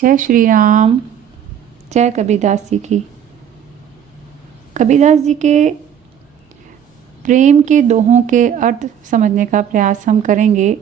जय श्री राम। जय कबीरदास जी की। कबीरदास जी के प्रेम के दोहों के अर्थ समझने का प्रयास हम करेंगे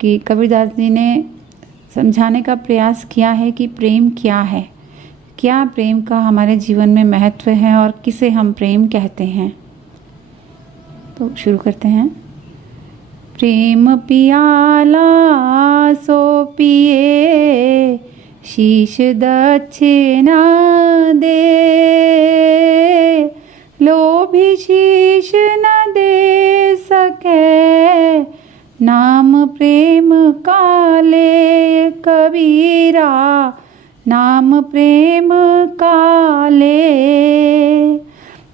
कि कबीरदास जी ने समझाने का प्रयास किया है कि प्रेम क्या है, क्या प्रेम का हमारे जीवन में महत्व है और किसे हम प्रेम कहते हैं। तो शुरू करते हैं। प्रेम पियाला सो पिए, शीश दक्षिणा दे, लोभी शीश न दे सके, नाम प्रेम का ले कबीरा, नाम प्रेम का ले।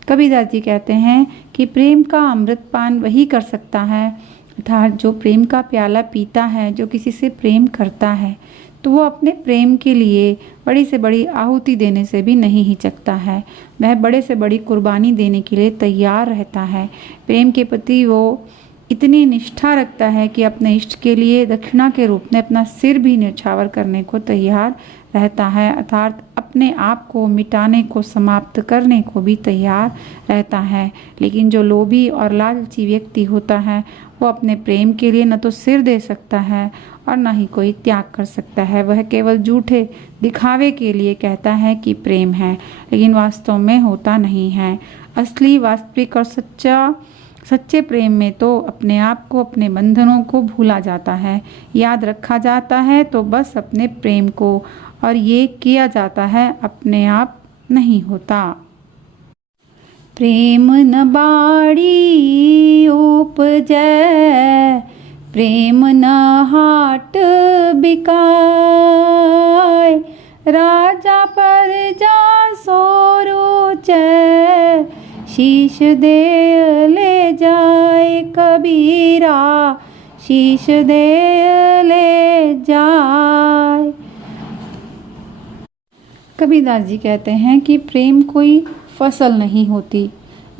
कबीरदास जी कहते हैं कि प्रेम का अमृतपान वही कर सकता है, अर्थात जो प्रेम का प्याला पीता है, जो किसी से प्रेम करता है, तो वो अपने प्रेम के लिए बड़ी से बड़ी आहुति देने से भी नहीं हिचकता है। वह बड़े से बड़ी कुर्बानी देने के लिए तैयार रहता है। प्रेम के प्रति वो इतनी निष्ठा रखता है कि अपने इष्ट के लिए दक्षिणा के रूप में अपना सिर भी न्यौछावर करने को तैयार रहता है, अर्थात अपने आप को मिटाने को, समाप्त करने को भी तैयार रहता है। लेकिन जो लोभी और लालची व्यक्ति होता है, वो अपने प्रेम के लिए न तो सिर दे सकता है और न ही कोई त्याग कर सकता है। वह केवल झूठे दिखावे के लिए कहता है कि प्रेम है, लेकिन वास्तव में होता नहीं है। असली, वास्तविक और सच्चे प्रेम में तो अपने आप को, अपने बंधनों को भूला जाता है, याद रखा जाता है तो बस अपने प्रेम को, और ये किया जाता है अपने आप नहीं होता। प्रेम न बाड़ी उपजै, प्रेम न हाट बिकाय, राजा प्रजा सोरुचै, शीश दे ले जाए कबीरा, शीश दे ले जाए। कबीरदास जी कहते हैं कि प्रेम कोई फसल नहीं होती,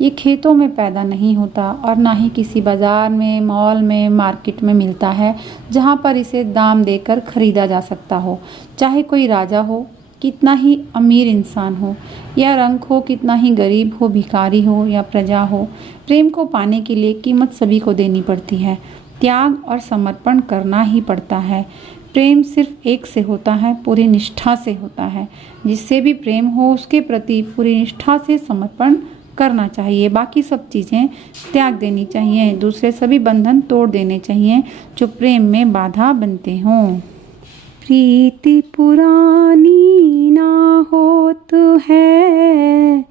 ये खेतों में पैदा नहीं होता और ना ही किसी बाज़ार में, मॉल में, मार्केट में मिलता है जहाँ पर इसे दाम देकर खरीदा जा सकता हो। चाहे कोई राजा हो, कितना ही अमीर इंसान हो, या रंग हो कितना ही गरीब हो, भिखारी हो या प्रजा हो, प्रेम को पाने के लिए कीमत सभी को देनी पड़ती है, त्याग और समर्पण करना ही पड़ता है। प्रेम सिर्फ एक से होता है, पूरी निष्ठा से होता है। जिससे भी प्रेम हो उसके प्रति पूरी निष्ठा से समर्पण करना चाहिए। बाकी सब चीज़ें त्याग देनी चाहिए, दूसरे सभी बंधन तोड़ देने चाहिए जो प्रेम में बाधा बनते हों। प्रीति पुरानी ना होत है,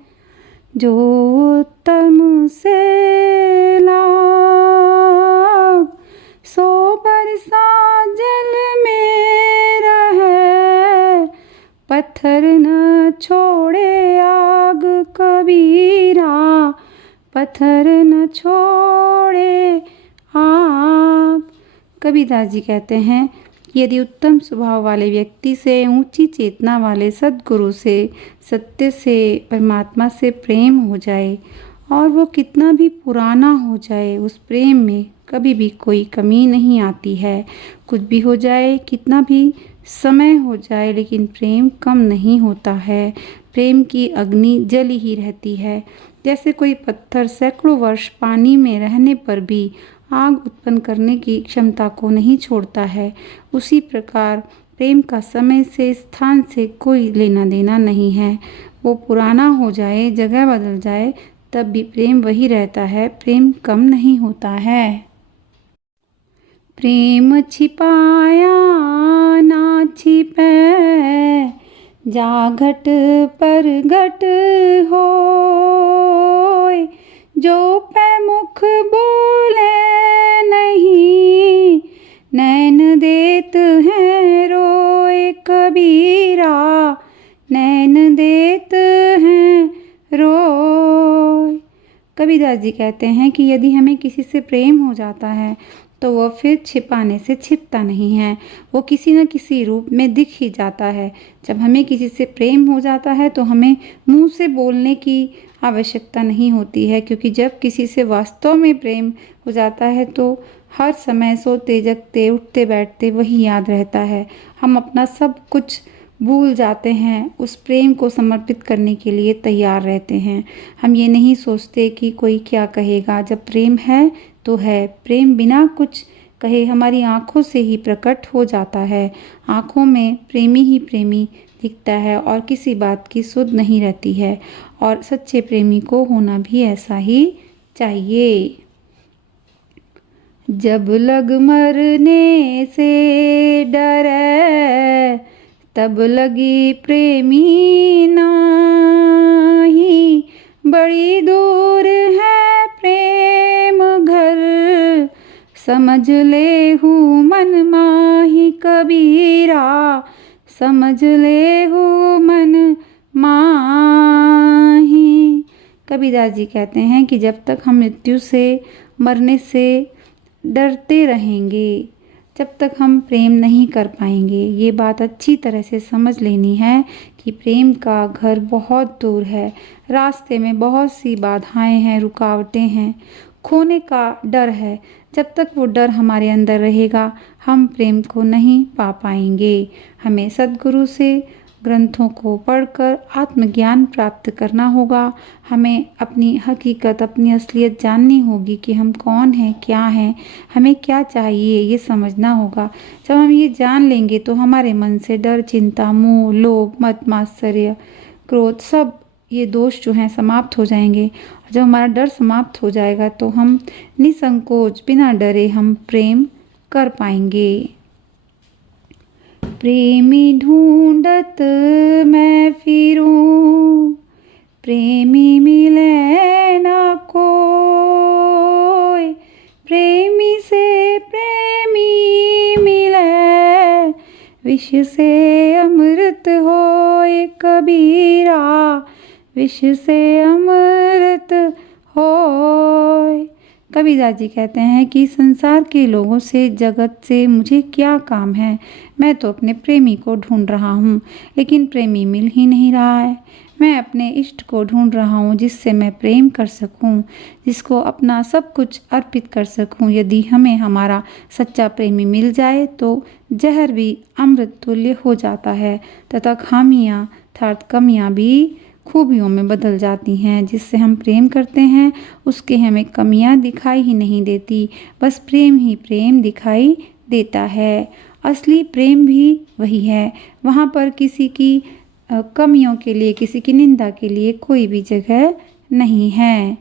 जो उत्तम से लाग, सो बरसा जल में रहे, पत्थर न छोड़े आग कबीरा, पत्थर न छोड़े आग। कबीरदास जी कहते हैं, यदि उत्तम स्वभाव वाले व्यक्ति से, ऊंची चेतना वाले सद्गुरु से, सत्य से, परमात्मा से प्रेम हो जाए और वो कितना भी पुराना हो जाए, उस प्रेम में कभी भी कोई कमी नहीं आती है। कुछ भी हो जाए, कितना भी समय हो जाए, लेकिन प्रेम कम नहीं होता है। प्रेम की अग्नि जली ही रहती है। जैसे कोई पत्थर सैकड़ों वर्ष पानी में रहने पर भी आग उत्पन्न करने की क्षमता को नहीं छोड़ता है, उसी प्रकार प्रेम का समय से, स्थान से कोई लेना देना नहीं है। वो पुराना हो जाए, जगह बदल जाए, तब भी प्रेम वही रहता है, प्रेम कम नहीं होता है। प्रेम छिपाया ना छिपै, जा घट पर घट होय, जो पै मुख बोले नहीं, नैन देत हैं रोए कबीरा, नैन देत हैं रोए। कबीरदास जी कहते हैं कि यदि हमें किसी से प्रेम हो जाता है तो वह फिर छिपाने से छिपता नहीं है, वो किसी न किसी रूप में दिख ही जाता है। जब हमें किसी से प्रेम हो जाता है तो हमें मुंह से बोलने की आवश्यकता नहीं होती है, क्योंकि जब किसी से वास्तव में प्रेम हो जाता है तो हर समय सोते जगते उठते बैठते वही याद रहता है। हम अपना सब कुछ भूल जाते हैं, उस प्रेम को समर्पित करने के लिए तैयार रहते हैं। हम ये नहीं सोचते कि कोई क्या कहेगा। जब प्रेम है तो है। प्रेम बिना कुछ कहे हमारी आँखों से ही प्रकट हो जाता है। आँखों में प्रेमी ही प्रेमी दिखता है और किसी बात की सुध नहीं रहती है। और सच्चे प्रेमी को होना भी ऐसा ही चाहिए। जब लग मरने से डरे, तब लगी प्रेमी नाही। बड़ी दूर है प्रेम घर, समझ ले हूँ मन माही कबीरा, समझ ले हूँ मन माही। कबीरदास जी कहते हैं कि जब तक हम मृत्यु से, मरने से डरते रहेंगे, जब तक हम प्रेम नहीं कर पाएंगे। ये बात अच्छी तरह से समझ लेनी है कि प्रेम का घर बहुत दूर है। रास्ते में बहुत सी बाधाएं हैं, रुकावटें हैं, खोने का डर है। जब तक वो डर हमारे अंदर रहेगा, हम प्रेम को नहीं पा पाएंगे। हमें सद्गुरु से ग्रंथों को पढ़कर आत्मज्ञान प्राप्त करना होगा। हमें अपनी हकीकत, अपनी असलियत जाननी होगी कि हम कौन हैं, क्या हैं, हमें क्या चाहिए, ये समझना होगा। जब हम ये जान लेंगे तो हमारे मन से डर, चिंता, मोह, लोभ, मद, मात्सर्य, क्रोध, सब ये दोष जो हैं समाप्त हो जाएंगे। जब हमारा डर समाप्त हो जाएगा तो हम निसंकोच, बिना डरे हम प्रेम कर पाएंगे। प्रेमी ढूंढत मैं फिरूं, प्रेमी मिले ना कोई। प्रेमी से प्रेमी मिले, विष से अमृत होए कबीरा, विष से अमृत होए। कबीरदास जी कहते हैं कि संसार के लोगों से, जगत से मुझे क्या काम है। मैं तो अपने प्रेमी को ढूंढ रहा हूँ, लेकिन प्रेमी मिल ही नहीं रहा है। मैं अपने इष्ट को ढूंढ रहा हूँ जिससे मैं प्रेम कर सकूँ, जिसको अपना सब कुछ अर्पित कर सकूँ। यदि हमें हमारा सच्चा प्रेमी मिल जाए तो जहर भी अमृत तुल्य हो जाता है तथा खामियाँ अर्थात कमियाँ भी खूबियों में बदल जाती हैं। जिससे हम प्रेम करते हैं उसके हमें कमियां दिखाई ही नहीं देती, बस प्रेम ही प्रेम दिखाई देता है। असली प्रेम भी वही है। वहाँ पर किसी की कमियों के लिए, किसी की निंदा के लिए कोई भी जगह नहीं है।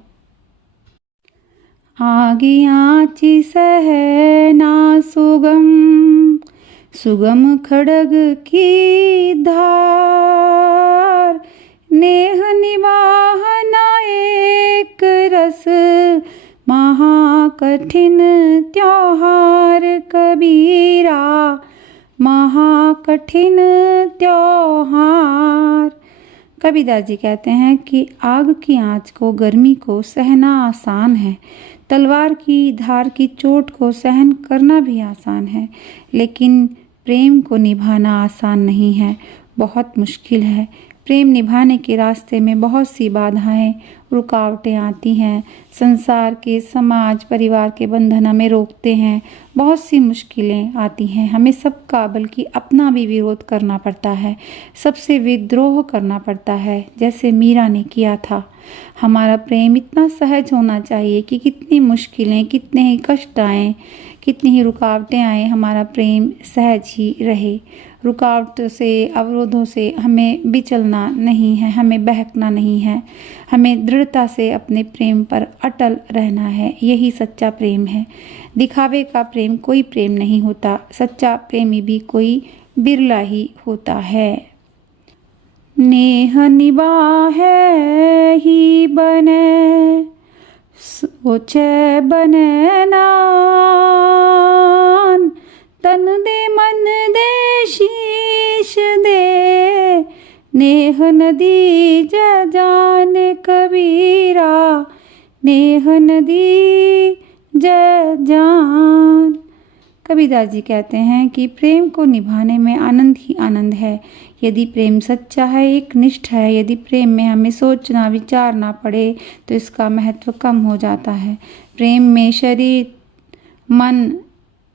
आगे आँची सह ना सुगम, सुगम खड़ग की धार। नेह निवाहना एक रस, महाकठिन त्योहार कबीरा, महाकठिन त्योहार। कबीरदास जी कहते हैं कि आग की आंच को, गर्मी को सहना आसान है, तलवार की धार की चोट को सहन करना भी आसान है, लेकिन प्रेम को निभाना आसान नहीं है, बहुत मुश्किल है। प्रेम निभाने के रास्ते में बहुत सी बाधाएं, रुकावटें आती हैं। संसार के, समाज, परिवार के बंधन हमें रोकते हैं। बहुत सी मुश्किलें आती हैं। हमें सबका, बल्कि अपना भी विरोध करना पड़ता है, सबसे विद्रोह करना पड़ता है, जैसे मीरा ने किया था। हमारा प्रेम इतना सहज होना चाहिए कि कितनी मुश्किलें, कितने ही कष्ट आएँ, कितनी ही रुकावटें आए, हमारा प्रेम सहज ही रहे। रुकावट से, अवरोधों से हमें विचलना नहीं है, हमें बहकना नहीं है। हमें दृढ़ता से अपने प्रेम पर अटल रहना है। यही सच्चा प्रेम है। दिखावे का प्रेम कोई प्रेम नहीं होता। सच्चा प्रेमी भी कोई बिरला ही होता है। नेह निभाए ही बने, सोचे बने नान। तन दे मन दे शीश दे, नेह नदी जान कबीरा, नेह नदी जान। कबीरदास जी कहते हैं कि प्रेम को निभाने में आनंद ही आनंद है। यदि प्रेम सच्चा है, एक निष्ठ है, यदि प्रेम में हमें सोचना, विचारना पड़े तो इसका महत्व कम हो जाता है। प्रेम में शरीर, मन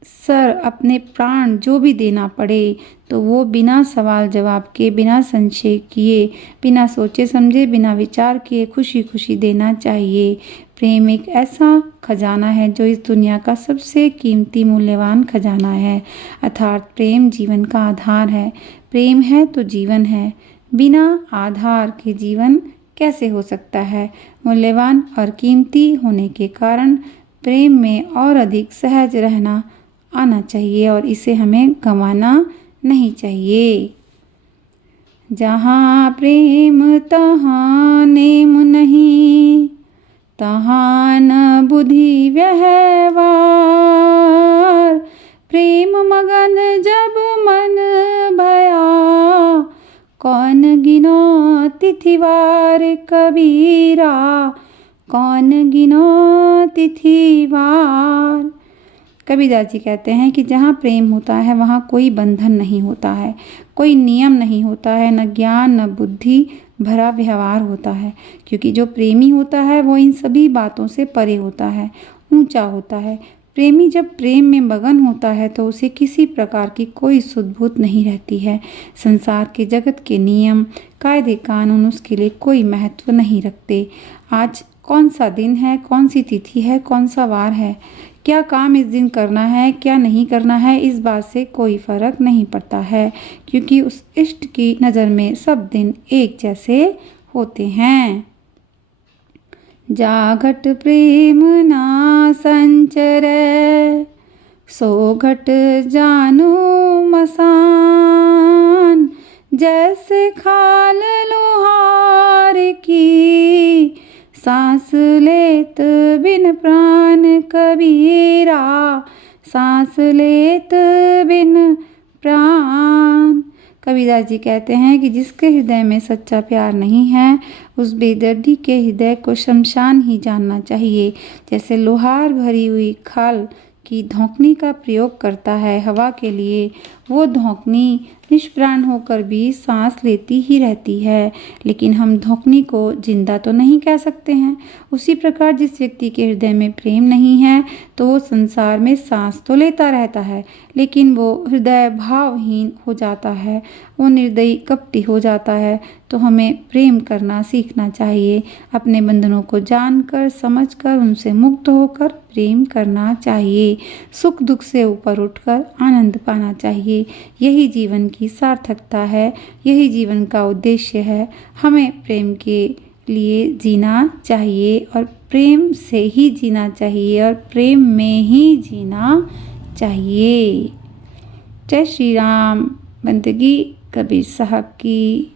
सर अपने प्राण जो भी देना पड़े तो वो बिना सवाल जवाब के, बिना संशय किए, बिना सोचे समझे, बिना विचार किए खुशी खुशी देना चाहिए। प्रेम एक ऐसा खजाना है जो इस दुनिया का सबसे कीमती मूल्यवान खजाना है। अर्थात प्रेम जीवन का आधार है। प्रेम है तो जीवन है। बिना आधार के जीवन कैसे हो सकता है? मूल्यवान और कीमती होने के कारण प्रेम में और अधिक सहज रहना आना चाहिए और इसे हमें गंवाना नहीं चाहिए। जहाँ प्रेम तहाँ नेम नहीं, तहाँ न बुद्धि व्यवहार। प्रेम मगन जब मन भया, कौन गिनो तिथिवार कबीरा, कौन गिनो तिथिवार। कबीरदास जी कहते हैं कि जहाँ प्रेम होता है वहाँ कोई बंधन नहीं होता है, कोई नियम नहीं होता है, न ज्ञान न बुद्धि भरा व्यवहार होता है। क्योंकि जो प्रेमी होता है वो इन सभी बातों से परे होता है, ऊंचा होता है। प्रेमी जब प्रेम में मगन होता है तो उसे किसी प्रकार की कोई सुध-बुध नहीं रहती है। संसार के जगत के नियम, कायदे कानून उसके लिए कोई महत्व नहीं रखते। आज कौन सा दिन है, कौन सी तिथि है, कौन सा वार है, क्या काम इस दिन करना है, क्या नहीं करना है, इस बात से कोई फर्क नहीं पड़ता है। क्योंकि उस इष्ट की नज़र में सब दिन एक जैसे होते हैं। जाघट प्रेम ना संचरै, सो घट जानो मसान। जैसे खाल लोहार की, सांस लेत बिन प्राण कबीरा, सांस लेत बिन प्राण। कबीरदास जी कहते हैं कि जिसके हृदय में सच्चा प्यार नहीं है उस बेदर्दी के हृदय को शमशान ही जानना चाहिए। जैसे लोहार भरी हुई खाल की धौंकनी का प्रयोग करता है हवा के लिए, वो धौंकनी निष्प्राण होकर भी सांस लेती ही रहती है, लेकिन हम धौंकनी को जिंदा तो नहीं कह सकते हैं। उसी प्रकार जिस व्यक्ति के हृदय में प्रेम नहीं है तो वो संसार में सांस तो लेता रहता है, लेकिन वो हृदय भावहीन हो जाता है, वो निर्दयी कपटी हो जाता है। तो हमें प्रेम करना सीखना चाहिए। अपने बंधनों को जानकर समझकर उनसे मुक्त होकर प्रेम करना चाहिए। सुख दुख से ऊपर उठकर आनंद पाना चाहिए। यही जीवन की सार्थकता है, यही जीवन का उद्देश्य है। हमें प्रेम के लिए जीना चाहिए और प्रेम से ही जीना चाहिए और प्रेम में ही जीना चाहिए। जय श्री राम। बंदगी कबीर साहब की।